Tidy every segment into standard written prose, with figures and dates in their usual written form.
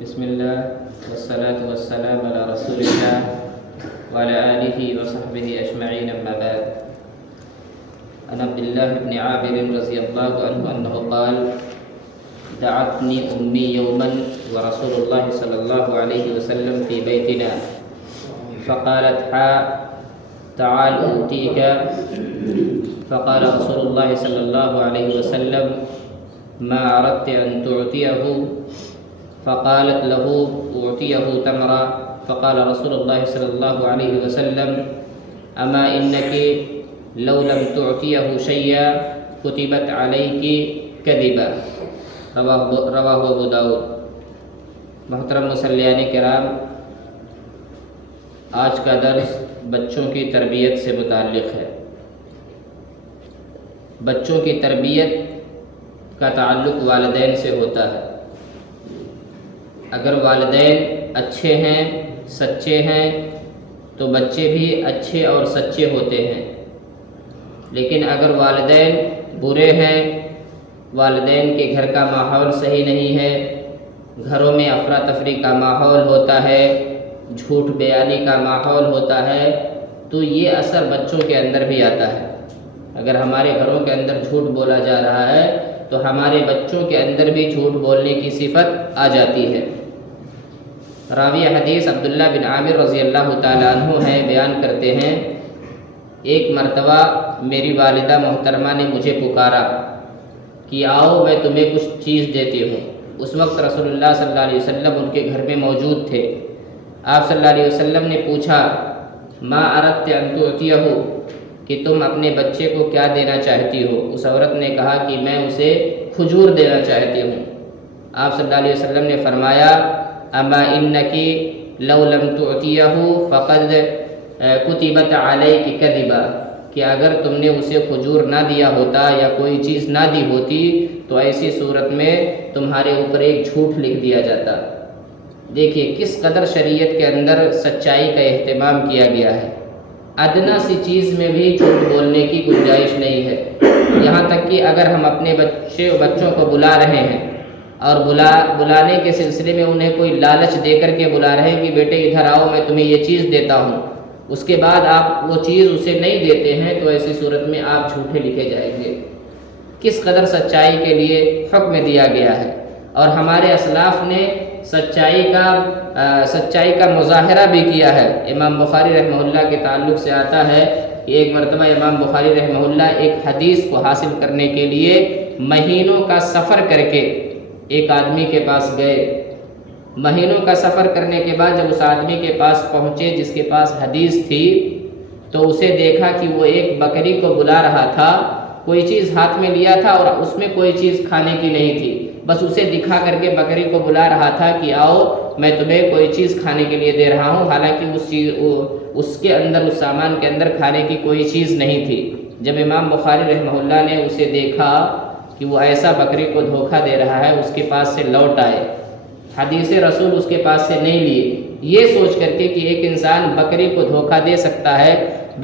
بسم الله والصلاة والسلام على رسول الله وعلى آله وصحبه أجمعين أما بعد. عن عبد الله بن عامر رضي الله عنه أنه قال: دعتني أمي يوما ورسول الله صلى الله عليه وسلم في بيتنا فقالت: تعال أوتيك. فقال رسول الله صلى الله عليه وسلم: ما أردت أن تعطيه؟ فقالت له: أعطيه تمرا. فقال رسول الله صلى الله عليه وسلم: أما إنك لو لم تعطيه شيئا كتبت عليك كذبا. رواہ ابو داؤد. محترم مصلیان کرام، آج کا درس بچوں کی تربیت سے متعلق ہے. بچوں کی تربیت کا تعلق والدین سے ہوتا ہے. اگر والدین اچھے ہیں، سچے ہیں، تو بچے بھی اچھے اور سچے ہوتے ہیں. لیکن اگر والدین برے ہیں، والدین کے گھر کا ماحول صحیح نہیں ہے، گھروں میں افراتفری کا ماحول ہوتا ہے، جھوٹ بیانی کا ماحول ہوتا ہے، تو یہ اثر بچوں کے اندر بھی آتا ہے. اگر ہمارے گھروں کے اندر جھوٹ بولا جا رہا ہے تو ہمارے بچوں کے اندر بھی جھوٹ بولنے کی صفت آ جاتی ہے. راوی حدیث عبداللہ بن عامر رضی اللہ تعالیٰ عنہ ہیں، بیان کرتے ہیں: ایک مرتبہ میری والدہ محترمہ نے مجھے پکارا کہ آؤ میں تمہیں کچھ چیز دیتی ہوں. اس وقت رسول اللہ صلی اللہ علیہ وسلم ان کے گھر میں موجود تھے. آپ صلی اللہ علیہ وسلم نے پوچھا: ما اردت ان تعطیہ، کہ تم اپنے بچے کو کیا دینا چاہتی ہو؟ اس عورت نے کہا کہ میں اسے کھجور دینا چاہتی ہوں. آپ صلی اللہ علیہ وسلم نے فرمایا: اما انکی لو لم تعطیہ فقد کتبت علیک کذبا، کہ اگر تم نے اسے کھجور نہ دیا ہوتا یا کوئی چیز نہ دی ہوتی تو ایسی صورت میں تمہارے اوپر ایک جھوٹ لکھ دیا جاتا. دیکھیے کس قدر شریعت کے اندر سچائی کا اہتمام کیا گیا ہے. ادنا سی چیز میں بھی جھوٹ بولنے کی گنجائش نہیں ہے. یہاں تک کہ اگر ہم اپنے بچوں کو بلا رہے ہیں اور بلانے کے سلسلے میں انہیں کوئی لالچ دے کر کے بلا رہے ہیں کہ بیٹے ادھر آؤ میں تمہیں یہ چیز دیتا ہوں، اس کے بعد آپ وہ چیز اسے نہیں دیتے ہیں تو ایسی صورت میں آپ جھوٹے لکھے جائیں گے. کس قدر سچائی کے لیے حکم دیا گیا ہے. اور ہمارے اسلاف نے سچائی کا مظاہرہ بھی کیا ہے. امام بخاری رحمہ اللہ کے تعلق سے آتا ہے کہ ایک مرتبہ امام بخاری رحمہ اللہ ایک حدیث کو حاصل کرنے کے لیے مہینوں کا سفر کر کے ایک آدمی کے پاس گئے. مہینوں کا سفر کرنے کے بعد جب اس آدمی کے پاس پہنچے جس کے پاس حدیث تھی، تو اسے دیکھا کہ وہ ایک بکری کو بلا رہا تھا. کوئی چیز ہاتھ میں لیا تھا اور اس میں کوئی چیز کھانے کی نہیں تھی، بس اسے دکھا کر کے بکری کو بلا رہا تھا کہ آؤ میں تمہیں کوئی چیز کھانے کے لیے دے رہا ہوں، حالانکہ اس کے اندر، اس سامان کے اندر کھانے کی کوئی چیز نہیں تھی. جب امام بخاری رحمہ اللہ نے اسے دیکھا کہ وہ ایسا بکری کو دھوکہ دے رہا ہے، اس کے پاس سے لوٹ آئے. حدیث رسول اس کے پاس سے نہیں لیے، یہ سوچ کر کے کہ ایک انسان بکری کو دھوکہ دے سکتا ہے،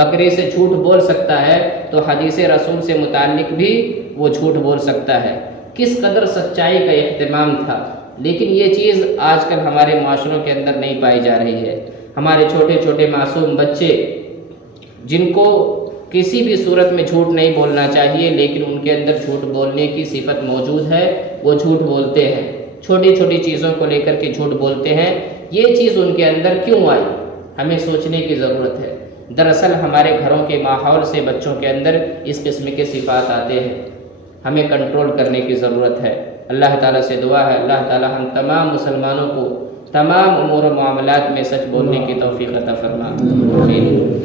بکری سے جھوٹ بول سکتا ہے، تو حدیث رسول سے متعلق بھی وہ جھوٹ بول سکتا ہے. کس قدر سچائی کا اہتمام تھا. لیکن یہ چیز آج کل ہمارے معاشروں کے اندر نہیں پائی جا رہی ہے. ہمارے چھوٹے چھوٹے معصوم بچے جن کو کسی بھی صورت میں جھوٹ نہیں بولنا چاہیے، لیکن ان کے اندر جھوٹ بولنے کی صفت موجود ہے، وہ جھوٹ بولتے ہیں. چھوٹی چھوٹی چیزوں کو لے کر کے جھوٹ بولتے ہیں. یہ چیز ان کے اندر کیوں آئی، ہمیں سوچنے کی ضرورت ہے. دراصل ہمارے گھروں کے ماحول سے بچوں کے اندر اس قسم کے صفات آتے ہیں. ہمیں کنٹرول کرنے کی ضرورت ہے. اللہ تعالیٰ سے دعا ہے اللہ تعالیٰ ہم تمام مسلمانوں کو تمام امور و معاملات میں سچ بولنے کی توفیق عطا فرما. آمین.